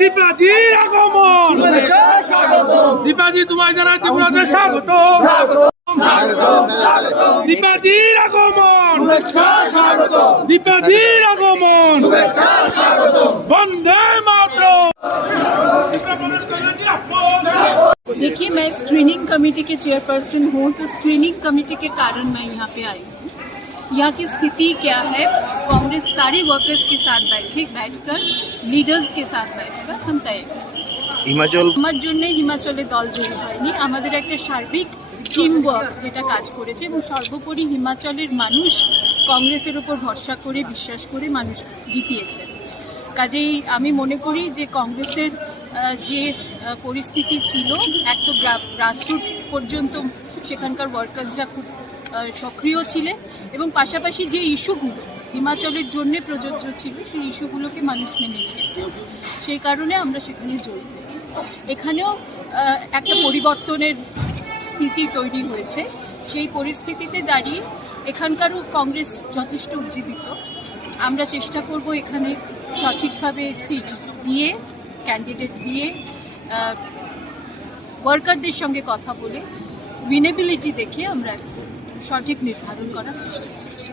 দীপাজির আগমন, দীপাজি তোমায় জানাই ত্রিপুরাতে স্বাগত। দীপাজির আগমন, দীপাজির আগমন, বন্দে মাতরম। देखिए, मैं स्क्रीनिंग कमेटी के चेयरपर्सन हूँ, तो स्क्रीनिंग कमेटी के कारण मैं यहाँ पे आई हूँ। यहाँ की स्थिति क्या है, कांग्रेस सारे वर्कर्स के साथ बैठकर लीडर्स के साथ बैठकर हम तय আমার জন্য হিমাচলে দল জয়ী হয়নি, আমাদের একটা সার্বিক টিম ওয়ার্ক যেটা কাজ করেছে এবং সর্বোপরি হিমাচলের মানুষ কংগ্রেসের উপর ভরসা করে বিশ্বাস করে মানুষ জিতিয়েছে। কাজেই আমি মনে করি যে কংগ্রেসের যে পরিস্থিতি ছিল, এক তো গ্রাসরুট পর্যন্ত সেখানকার ওয়ার্কার্সরা খুব সক্রিয় ছিলেন এবং পাশাপাশি যে ইস্যুগুলো হিমাচলের জন্য প্রযোজ্য ছিল সেই ইস্যুগুলোকে মানুষ মেনে নিয়েছে, সেই কারণে আমরা সেখানে জয়ী হয়েছি। এখানেও একটা পরিবর্তনের স্থিতি তৈরি হয়েছে, সেই পরিস্থিতিতে দাঁড়িয়ে এখানকারও কংগ্রেস যথেষ্ট উজ্জীবিত। আমরা চেষ্টা করব এখানে সঠিকভাবে সিট দিয়ে, ক্যান্ডিডেট দিয়ে, ওয়ার্কারদের সঙ্গে কথা বলে উইনেবিলিটি দেখে আমরা সঠিক নির্ধারণ করার চেষ্টা করছি।